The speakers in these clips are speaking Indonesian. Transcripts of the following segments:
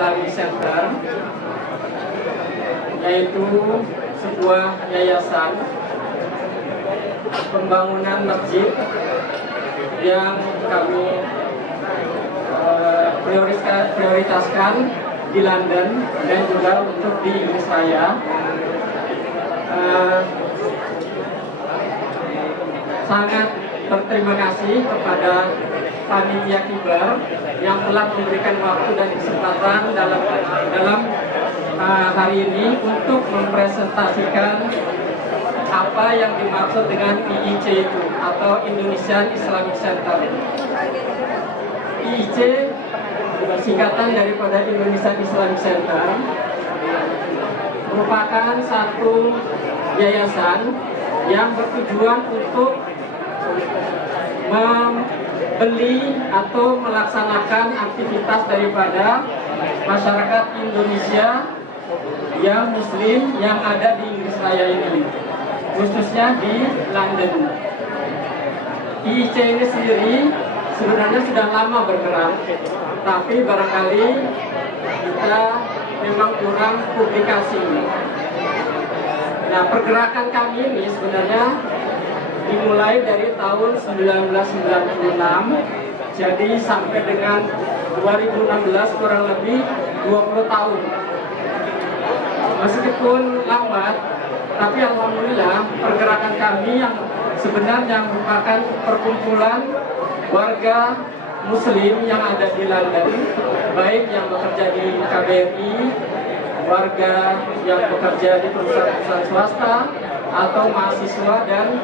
Islamic Center, yaitu sebuah yayasan pembangunan masjid yang kami prioritaskan di London dan juga untuk di Inggris Raya. Sangat berterima kasih kepada panitia Kibar yang telah memberikan waktu dan kesempatan dalam hari ini untuk mempresentasikan apa yang dimaksud dengan IIC itu, atau Indonesian Islamic Center. IIC singkatan daripada Indonesian Islamic Center, merupakan satu yayasan yang bertujuan untuk membeli atau melaksanakan aktivitas daripada masyarakat Indonesia yang Muslim yang ada di Inggris Raya ini, khususnya di London. IIC ini sendiri sebenarnya sudah lama bergerak, tapi barangkali kita memang kurang publikasi. Nah, pergerakan kami ini sebenarnya dimulai dari tahun 1996, jadi sampai dengan 2016, kurang lebih 20 tahun. Meskipun lambat, tapi alhamdulillah pergerakan kami yang sebenarnya merupakan perkumpulan warga Muslim yang ada di London, baik yang bekerja di KBRI, warga yang bekerja di perusahaan swasta, atau mahasiswa dan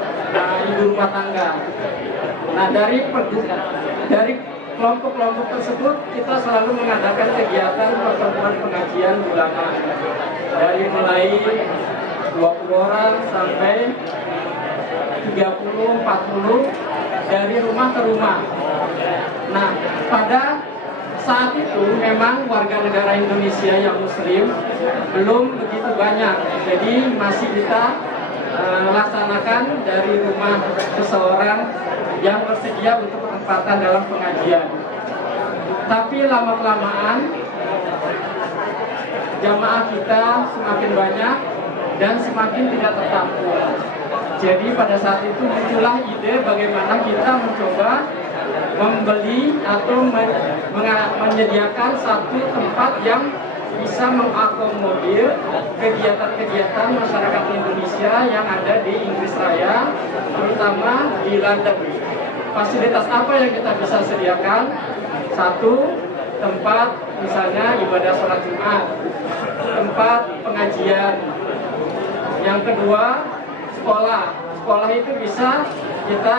ibu rumah tangga. Nah, dari kelompok-kelompok tersebut kita selalu mengadakan kegiatan pertemuan pengajian bulanan, dari mulai 20 orang sampai 30-40 dari rumah ke rumah. Nah, pada saat itu memang warga negara Indonesia yang Muslim belum begitu banyak, jadi masih kita laksanakan dari rumah seseorang yang bersedia untuk penempatan dalam pengajian. Tapi lama-kelamaan jamaah kita semakin banyak dan semakin tidak tertampung. Jadi pada saat itu muncullah ide bagaimana kita mencoba membeli atau menyediakan satu tempat yang bisa mengakomodir kegiatan-kegiatan masyarakat Indonesia yang ada di Inggris Raya, terutama di London. Fasilitas apa yang kita bisa sediakan? Satu, tempat misalnya ibadah sholat Jumat, tempat pengajian. Yang kedua, sekolah. Sekolah itu bisa kita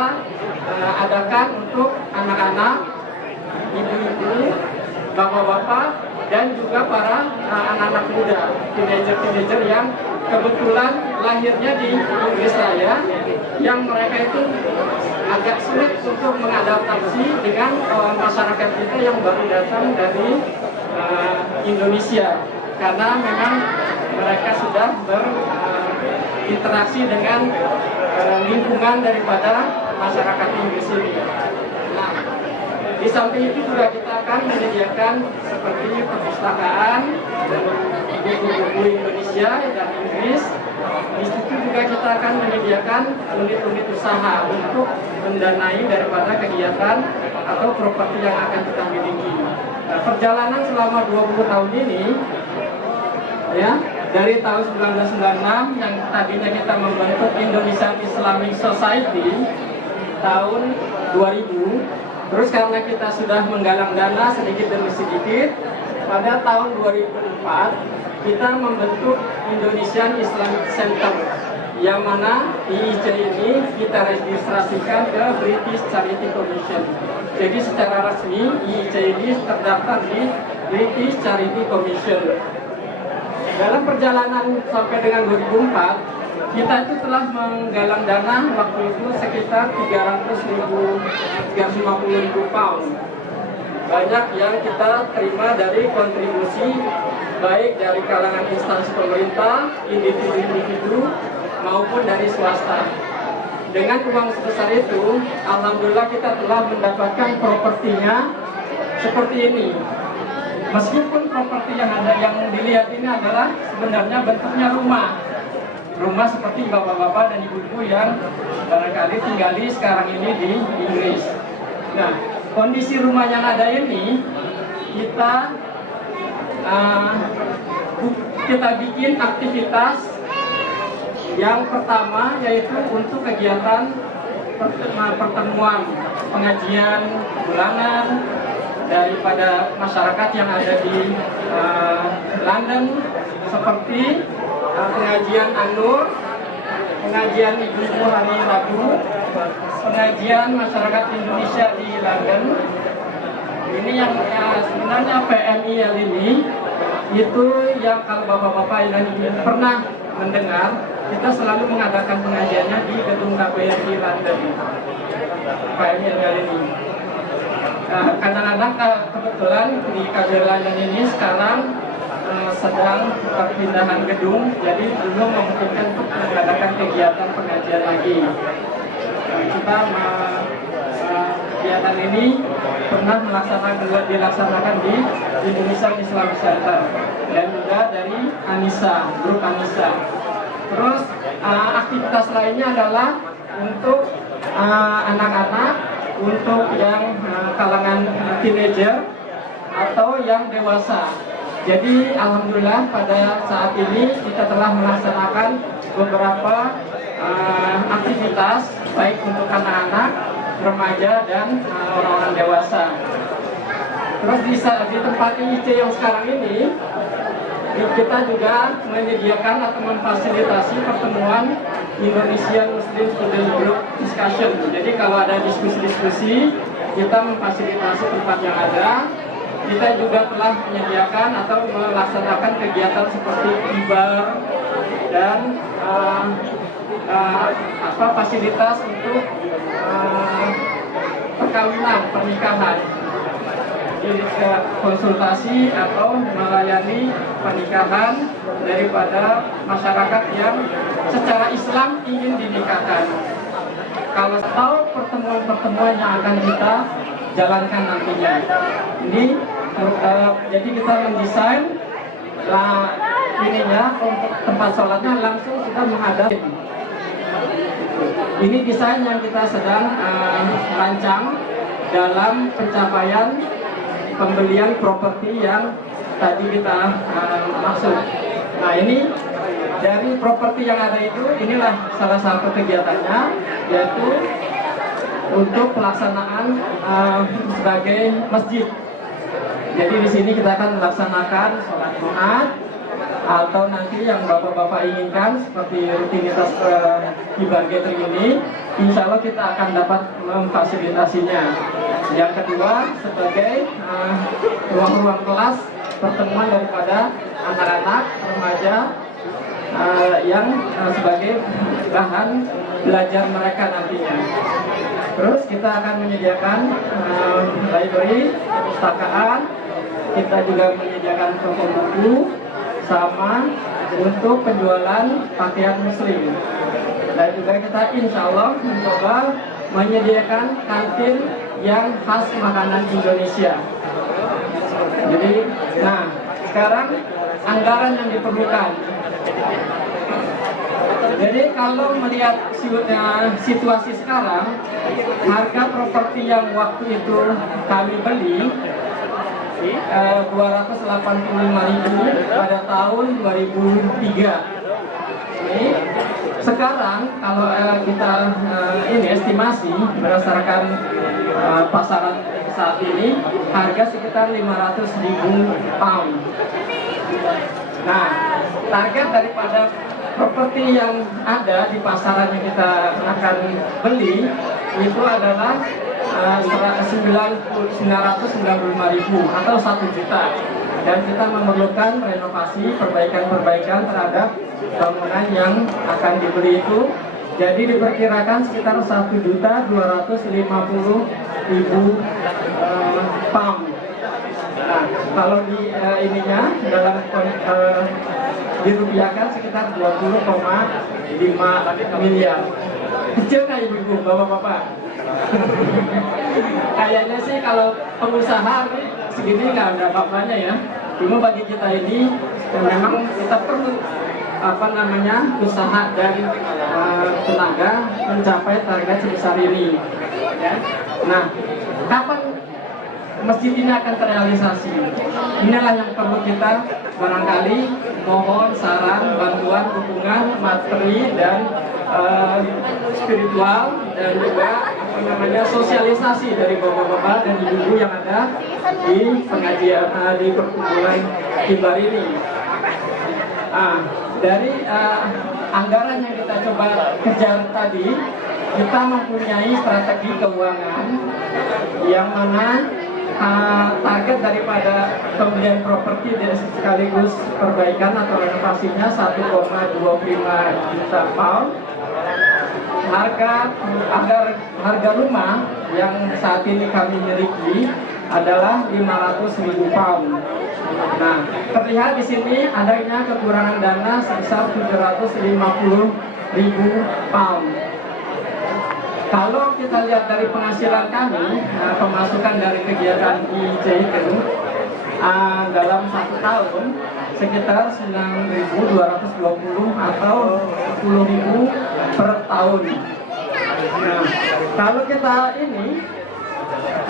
adakan untuk anak-anak, ibu-ibu, bapak-bapak, dan juga para anak-anak muda, teenager yang kebetulan lahirnya di Inggris Raya, yang mereka itu agak sulit untuk mengadaptasi dengan masyarakat kita yang baru datang dari Indonesia, karena memang mereka sudah berinteraksi dengan lingkungan daripada masyarakat Inggris ini. Nah, di samping itu juga kita akan menyediakan seperti perpustakaan, buku-buku Indonesia dan Inggris. Di situ juga kita akan menyediakan unit-unit usaha untuk mendanai daripada kegiatan atau properti yang akan kita miliki. Nah, perjalanan selama 20 tahun ini, ya, dari tahun 1996 yang tadinya kita membentuk Indonesian Islamic Society tahun 2000. Terus karena kita sudah menggalang dana sedikit demi sedikit, pada tahun 2004 kita membentuk Indonesian Islamic Center, yang mana IIC ini kita registrasikan ke British Charity Commission. Jadi secara resmi IIC ini terdaftar di British Charity Commission. Dalam perjalanan sampai dengan 2004, kita itu telah menggalang dana waktu itu sekitar 350.000 pound. Banyak yang kita terima dari kontribusi baik dari kalangan instansi pemerintah, individu-individu maupun dari swasta. Dengan uang sebesar itu, alhamdulillah kita telah mendapatkan propertinya seperti ini. Meskipun properti yang ada yang dilihat ini adalah sebenarnya bentuknya rumah seperti bapak-bapak dan ibu-ibu yang barangkali tinggali sekarang ini di Inggris. Nah, kondisi rumah yang ada ini kita bikin aktivitas yang pertama, yaitu untuk kegiatan pertemuan pengajian bulanan daripada masyarakat yang ada di London, seperti pengajian An-Nur, pengajian Ibu-ibu hari Rabu, pengajian masyarakat Indonesia di London. Ini yang sebenarnya PMIL ini itu yang kalau bapak-bapak yang pernah mendengar, kita selalu mengadakan pengajiannya di gedung KBRI London. PMIL ini. Kadang-kadang kebetulan di KBRI London ini sekarang sedang perpindahan gedung, jadi belum memungkinkan untuk mengadakan kegiatan pengajian lagi. Kita kegiatan ini pernah dilaksanakan di Indonesia Islam Center dan juga dari Anissa, grup Anissa. Terus aktivitas lainnya adalah untuk anak-anak, untuk yang kalangan teenager atau yang dewasa. Jadi alhamdulillah pada saat ini kita telah melaksanakan beberapa aktivitas baik untuk anak-anak, remaja dan orang-orang dewasa. Terus di tempat IC yang sekarang ini kita juga menyediakan atau memfasilitasi pertemuan Indonesian Muslim Student Group Discussion. Jadi kalau ada diskusi-diskusi, kita memfasilitasi tempat yang ada. Kita juga telah menyediakan atau melaksanakan kegiatan seperti ibar dan fasilitas untuk perkawinan, pernikahan, konsultasi atau melayani pernikahan daripada masyarakat yang secara Islam ingin dinikahkan. Kalau tahu pertemuan-pertemuan yang akan kita jalankan nantinya, ini jadi kita mendesain untuk tempat sholatnya langsung sudah menghadap. Ini desain yang kita sedang rancang dalam pencapaian pembelian properti yang tadi kita maksud. Nah, ini dari properti yang ada itu, inilah salah satu kegiatannya, yaitu untuk pelaksanaan sebagai masjid. Jadi di sini kita akan melaksanakan sholat Jumat, atau nanti yang bapak-bapak inginkan seperti rutinitas ibadah gathering ini, insya Allah kita akan dapat memfasilitasinya. Yang kedua, sebagai ruang-ruang kelas pertemuan daripada anak-anak, remaja yang sebagai bahan belajar mereka nantinya. Terus kita akan menyediakan library, perpustakaan, kita juga menyediakan toko buku, sama untuk penjualan pakaian muslim. Dan juga kita insya Allah mencoba menyediakan kantin yang khas makanan Indonesia. Jadi, nah sekarang anggaran yang diperlukan. Jadi kalau melihat situasi sekarang, harga properti yang waktu itu kami beli 285.000 pada tahun 2003. Ini sekarang kalau kita ini estimasi berdasarkan pasaran saat ini, harga sekitar 500.000 pound. Nah, target daripada properti yang ada di pasaran yang kita akan beli itu adalah 995.000 atau 1 juta, dan kita memerlukan renovasi, perbaikan terhadap bangunan yang akan dibeli itu. Jadi diperkirakan sekitar 1.250.000 pound. Nah, kalau di ininya dalam dirupiahkan sekitar 20,5 miliar. Kecil nggak ibu-ibu, bapak-bapak? Kayaknya sih kalau pengusaha segini nggak ada apa-apanya ya. Cuma bagi kita ini memang kita perlu usaha dan tenaga mencapai target sebesar ini. Ya. Nah, kapan masjid ini akan terrealisasi? Inilah yang perlu kita barangkali mohon saran, bantuan, dukungan materi dan spiritual, dan juga sosialisasi dari bapak-bapak dan ibu-ibu yang ada di pengajian di perkumpulan Kibar ini. Dari anggaran yang kita coba kejar tadi, kita mempunyai strategi keuangan yang mana target daripada pembelian properti dan sekaligus perbaikan atau renovasinya 1,25 juta pound. Harga rumah yang saat ini kami miliki adalah 500.000 pound. Nah, terlihat di sini adanya kekurangan dana sebesar 750.000 pound. Kalau kita lihat dari penghasilan kami, pemasukan dari kegiatan IJ itu dalam 1 tahun sekitar 9.220 atau 10.000 per tahun. Nah, kalau kita ini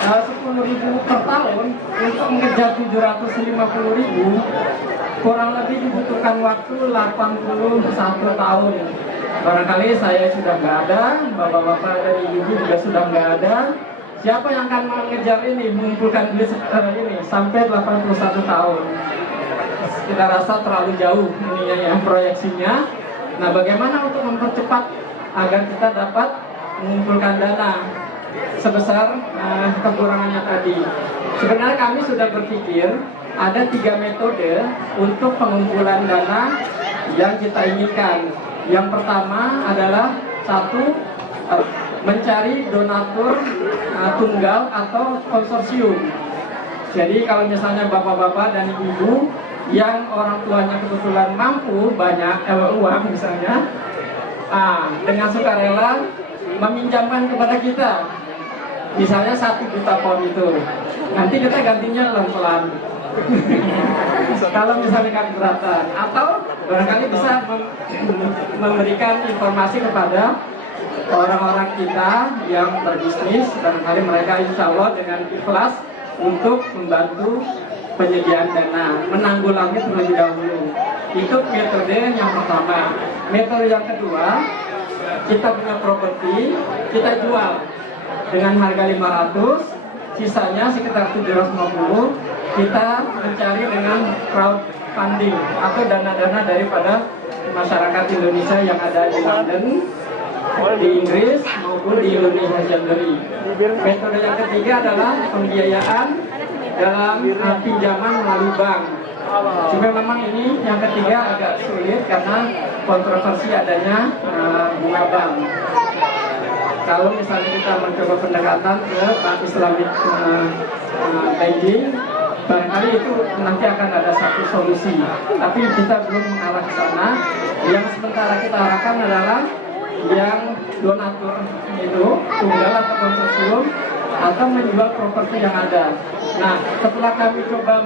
10.000 per tahun untuk mengejar 750.000, kurang lebih dibutuhkan waktu 81 tahun. Barangkali saya sudah nggak ada, bapak-bapak dan ibu juga sudah nggak ada. Siapa yang akan mengejar ini, mengumpulkan duit ini sampai 81 tahun? Kita rasa terlalu jauh ini yang proyeksinya. Nah, bagaimana untuk mempercepat agar kita dapat mengumpulkan dana sebesar kekurangannya tadi? Sebenarnya kami sudah berpikir ada 3 metode untuk pengumpulan dana yang kita inginkan. Yang pertama adalah mencari donatur tunggal atau konsorsium. Jadi kalau misalnya bapak-bapak dan ibu yang orang tuanya kebetulan mampu banyak uang misalnya, dengan sukarela meminjamkan kepada kita, misalnya 1 juta pound itu, nanti kita gantinya pelan-pelan. Kalau misalnya kami keberatan, atau barangkali bisa memberikan informasi kepada orang-orang kita yang berbisnis, barangkali mereka insya Allah dengan ikhlas untuk membantu penyediaan dana, menanggulangi terlebih dahulu. Itu metode yang pertama. Metode yang kedua, kita punya properti, kita jual dengan harga 500, sisanya sekitar 750, kita mencari dengan crowdfunding atau dana-dana daripada masyarakat Indonesia yang ada di London, di Inggris maupun di Indonesia sendiri. Metode yang ketiga adalah pembiayaan dalam pinjaman melalui bank. Cuma memang ini yang ketiga agak sulit karena kontroversi adanya bunga bank. Kalau misalnya kita mencoba pendekatan ke Bank Islamic Banking, barangkali itu nanti akan ada satu solusi. Tapi kita belum mengarah ke sana. Yang sementara kita harapkan adalah yang donatur itu tunggal atau konsorsium atau menjual properti yang ada. Nah, setelah kami coba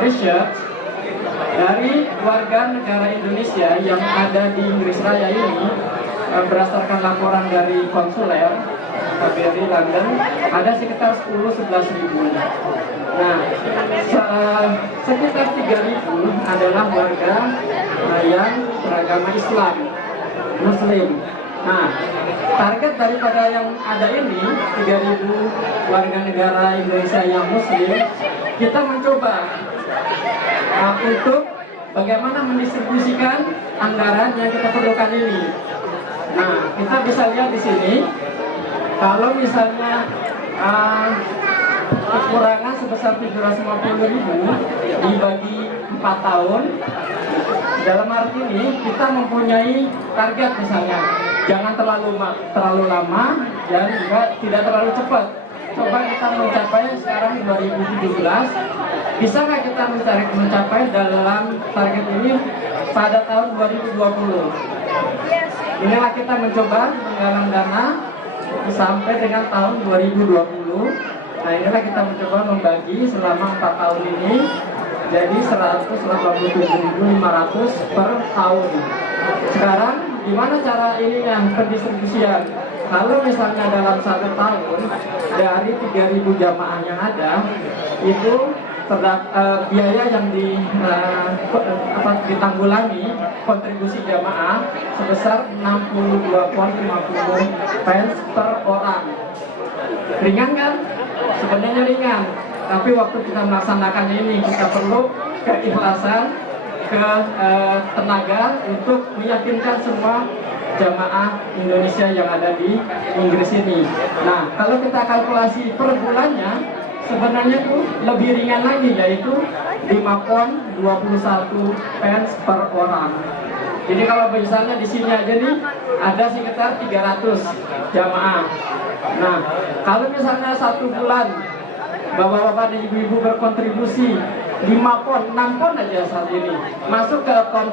research dari warga negara Indonesia yang ada di Inggris Raya ini, berdasarkan laporan dari konsuler KBRI London, ada sekitar 10-11 ribu. Nah, sekitar 3.000 adalah warga yang beragama Islam, Muslim. Nah, target daripada yang ada ini 3.000 warga negara Indonesia yang Muslim, kita mencoba untuk bagaimana mendistribusikan anggaran yang kita perlukan ini. Nah, kita bisa lihat di sini, kalau misalnya kekurangan sebesar 750.000 dibagi 4 tahun, dalam arti ini kita mempunyai target misalnya, jangan terlalu lama dan juga tidak terlalu cepat. Coba kita mencapai sekarang 2017, bisakah kita mencapai dalam target ini pada tahun 2020? Inilah kita mencoba menggalang dana sampai dengan tahun 2020, Nah inilah kita mencoba membagi selama 4 tahun ini jadi 187.500 per tahun. Sekarang gimana cara ini yang pendistribusian? Kalau misalnya dalam 1 tahun dari 3.000 jamaah yang ada itu biaya yang ditanggulangi kontribusi jamaah sebesar 62,50 pence per orang. Ringan kan? Sebenarnya ringan, tapi waktu kita melaksanakannya ini kita perlu keikhlasan, tenaga untuk meyakinkan semua jamaah Indonesia yang ada di Inggris ini. Nah, kalau kita kalkulasi per bulannya, sebenarnya itu lebih ringan lagi, yaitu 5,21 pence per orang. Jadi kalau misalnya di sini aja nih ada sekitar 300 jamaah. Nah, kalau misalnya 1 bulan bapak-bapak dan ibu-ibu berkontribusi 5 pon, 6 pon aja saat ini masuk ke akun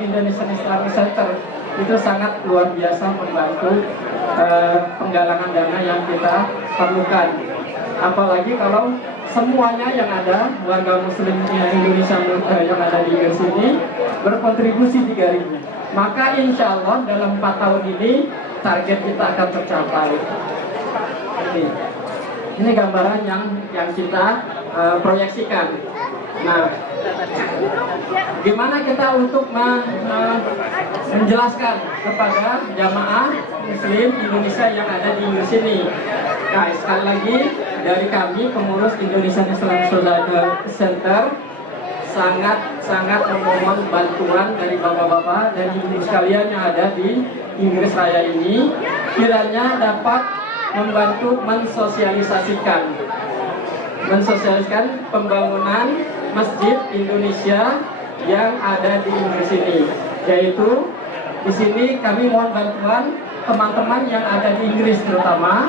Indonesian Islamic Center, itu sangat luar biasa membantu penggalangan dana yang kita perlukan. Apalagi kalau semuanya yang ada warga muslim Indonesia yang ada di Inggris ini berkontribusi 3.000, maka insya Allah dalam 4 tahun ini target kita akan tercapai. Ini gambaran yang kita proyeksikan. Nah, gimana kita untuk menjelaskan kepada jamaah muslim Indonesia yang ada di Inggris ini? Nah, sekali lagi dari kami pengurus Indonesian Islamic Center sangat memohon bantuan dari bapak-bapak dan ibu sekalian yang ada di Inggris Raya ini, kiranya dapat membantu mensosialisasikan pembangunan masjid Indonesia yang ada di Inggris ini. Yaitu di sini kami mohon bantuan teman-teman yang ada di Inggris terutama,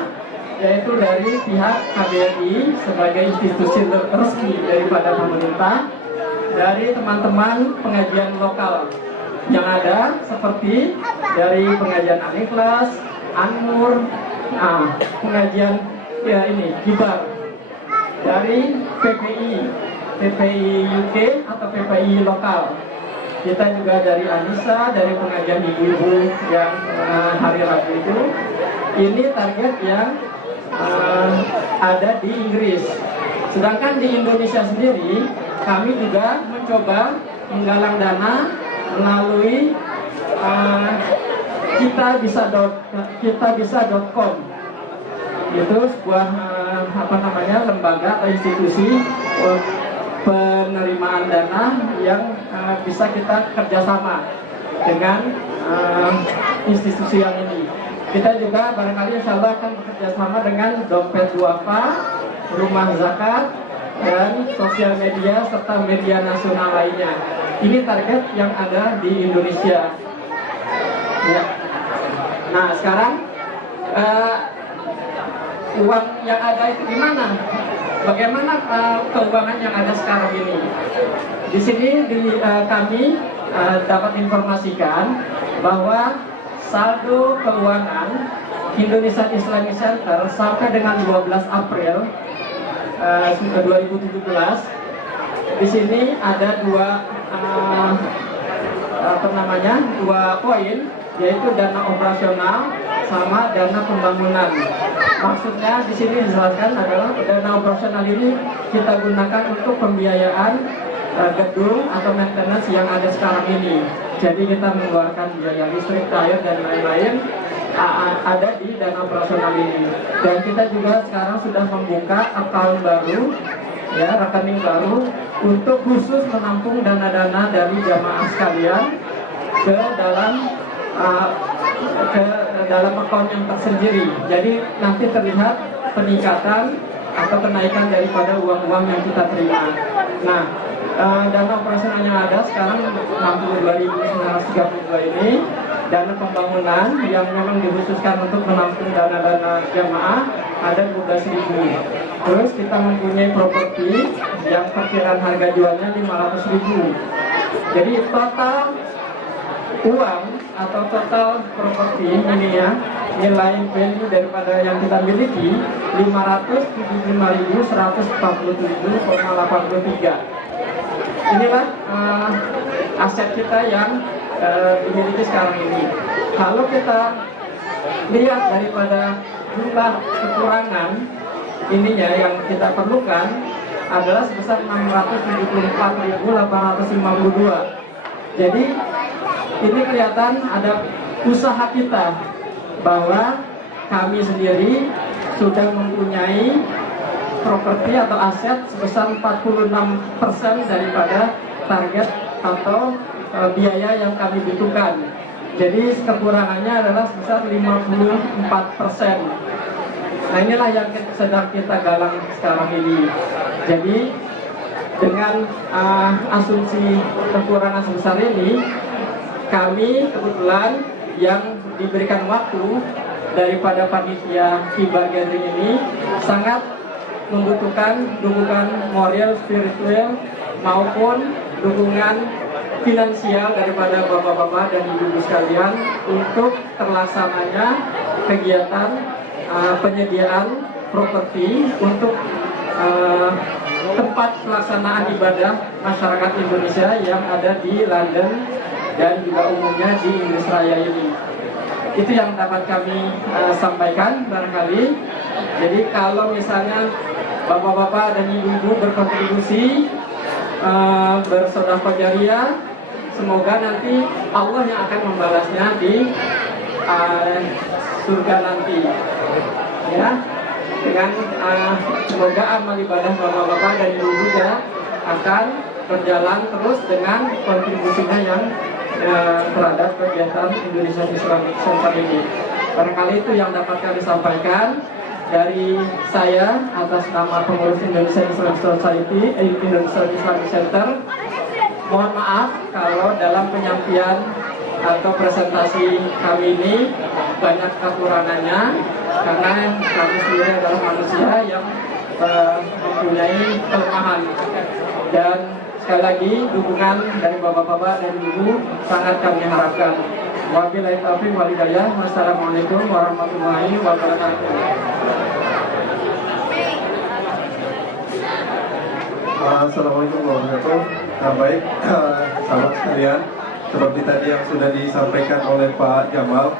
yaitu dari pihak KBRI sebagai institusi resmi daripada pemerintah, dari teman-teman pengajian lokal yang ada seperti dari pengajian Al-Ikhlas, An-Nur, pengajian Kibar, dari PPI UK atau PPI lokal. Kita juga dari Anissa, dari pengajian ibu-ibu yang hari Rabu itu. Ini target yang ada di Inggris. Sedangkan di Indonesia sendiri, kami juga mencoba menggalang dana melalui kitabisa.com. Itu sebuah lembaga atau institusi penerimaan dana yang bisa kita kerjasama dengan institusi yang ini. Kita juga barangkali insya Allah akan bekerjasama dengan Dompet Duafa, Rumah Zakat, dan sosial media serta media nasional lainnya. Ini target yang ada di Indonesia. Ya. Nah, sekarang uang yang ada itu di mana? Bagaimana keuangan yang ada sekarang ini? Di sini kami dapat informasikan bahwa saldo keuangan Indonesian Islamic Center sampai dengan 12 April 2017 di sini ada dua poin, yaitu dana operasional sama dana pembangunan. Maksudnya di sini dijelaskan adalah dana operasional ini kita gunakan untuk pembiayaan gedung atau maintenance yang ada sekarang ini. Jadi kita mengeluarkan biaya listrik, air dan lain-lain ada di dana operasional ini. Dan kita juga sekarang sudah membuka account baru, ya, rekening baru untuk khusus menampung dana-dana dari jamaah sekalian ke dalam account yang tersendiri. Jadi nanti terlihat peningkatan atau kenaikan daripada uang-uang yang kita terima. Nah, dana operasional yang ada sekarang 62.932 ini. Dana pembangunan yang memang dikhususkan untuk menampung dana-dana jamaah ada 12.000. Terus kita mempunyai properti yang perkiraan harga jualnya 500.000. Jadi total uang atau total properti ini ya, nilai value daripada yang kita miliki 575.147,83. Inilah aset kita yang dimiliki sekarang ini. Kalau kita lihat daripada jumlah kekurangan ininya yang kita perlukan adalah sebesar 674.852. Jadi ini kelihatan ada usaha kita bahwa kami sendiri sudah mempunyai properti atau aset sebesar 46% daripada target atau biaya yang kami butuhkan. Jadi kekurangannya adalah sebesar 54%. Nah inilah yang sedang kita galang sekarang ini. Jadi dengan asumsi kekurangan sebesar ini, kami kebetulan yang diberikan waktu daripada panitia Kibar Gathering ini sangat membutuhkan dukungan moral, spiritual maupun dukungan finansial daripada bapak-bapak dan ibu-ibu sekalian untuk terlaksananya kegiatan penyediaan properti untuk tempat pelaksanaan ibadah masyarakat Indonesia yang ada di London dan juga umumnya di Inggris Raya ini. Itu yang dapat kami sampaikan barangkali. Jadi kalau misalnya bapak-bapak dan ibu-ibu berkontribusi bersedekah jariah, semoga nanti Allah yang akan membalasnya di surga nanti. Ya, dengan semoga amal ibadah bapak-bapak dan ibu-ibu akan berjalan terus dengan kontribusinya yang terhadap kegiatan Indonesia Islamic Center ini. Barangkali itu yang dapat kami sampaikan dari saya atas nama pengurus Indonesia Islamic Society, Indonesia Islamic Center. Mohon maaf kalau dalam penyampaian atau presentasi kami ini banyak kekurangannya, karena kami sendiri adalah manusia yang mempunyai kelemahan. Dan sekali lagi dukungan dari bapak-bapak dan ibu sangat kami harapkan. Wabillahi taufiq wal hidayah. Wassalamualaikum warahmatullahi wabarakatuh. Assalamualaikum warahmatullahi wabarakatuh. Baik, sahabat sekalian, seperti tadi yang sudah disampaikan oleh Pak Jamal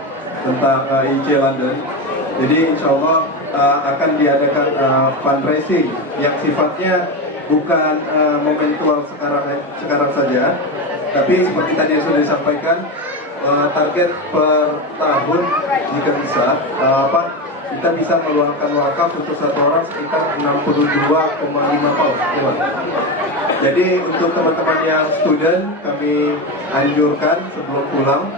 tentang IC London. Jadi insya Allah akan diadakan fundraising yang sifatnya bukan momentual sekarang saja, tapi seperti tadi yang sudah disampaikan, target per tahun jika bisa kita bisa meluangkan wakaf untuk satu orang sekitar 62,5 pound. Jadi untuk teman-teman yang student, kami anjurkan sebelum pulang,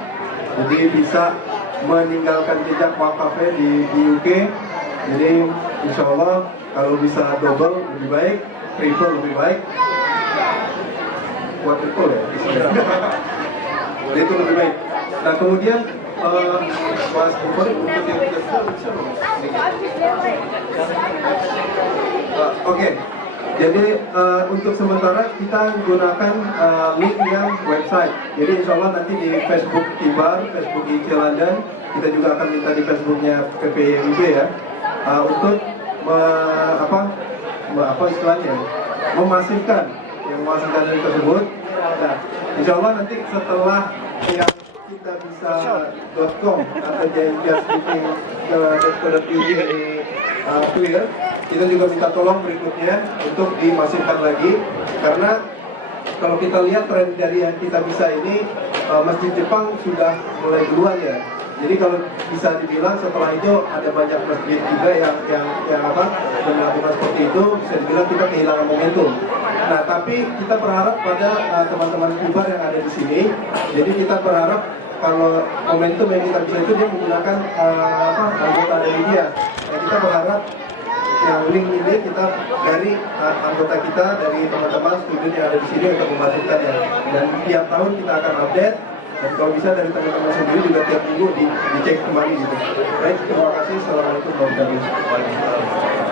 jadi bisa meninggalkan jejak wakafnya di UK. Jadi insya Allah kalau bisa double lebih baik, triple lebih baik, quadruple ya, jadi itu lebih baik. Nah kemudian Mas Umar untuk yang oke. Jadi untuk sementara kita gunakan link yang website. Jadi insya Allah nanti di Facebook Kibar, Facebook IC London, kita juga akan minta di Facebooknya PPIB ya, untuk apa istilahnya, memasifkan dana tersebut. Nah, insya Allah nanti setelah yang kita bisa .com atau just.co.uk ini clear, kita juga minta tolong berikutnya untuk dimasifkan lagi, karena kalau kita lihat tren dari yang kita bisa ini, Masjid Jepang sudah mulai duluan ya. Jadi kalau bisa dibilang setelah itu ada banyak masjid juga yang melakukan seperti itu, bisa dibilang kita kehilangan momentum. Nah, tapi kita berharap pada teman-teman Kibar yang ada di sini. Jadi kita berharap kalau momentum yang kita bisa itu dia menggunakan anggota dari dia. Nah, kita berharap yang link ini kita dari anggota kita, dari teman-teman studi yang ada di sini untuk memasukkannya. Dan tiap tahun kita akan update. Dan kalau bisa dari teman-teman sendiri juga tiap minggu dicek kembali gitu. Baik, terima kasih. Assalamualaikum warahmatullahi wabarakatuh.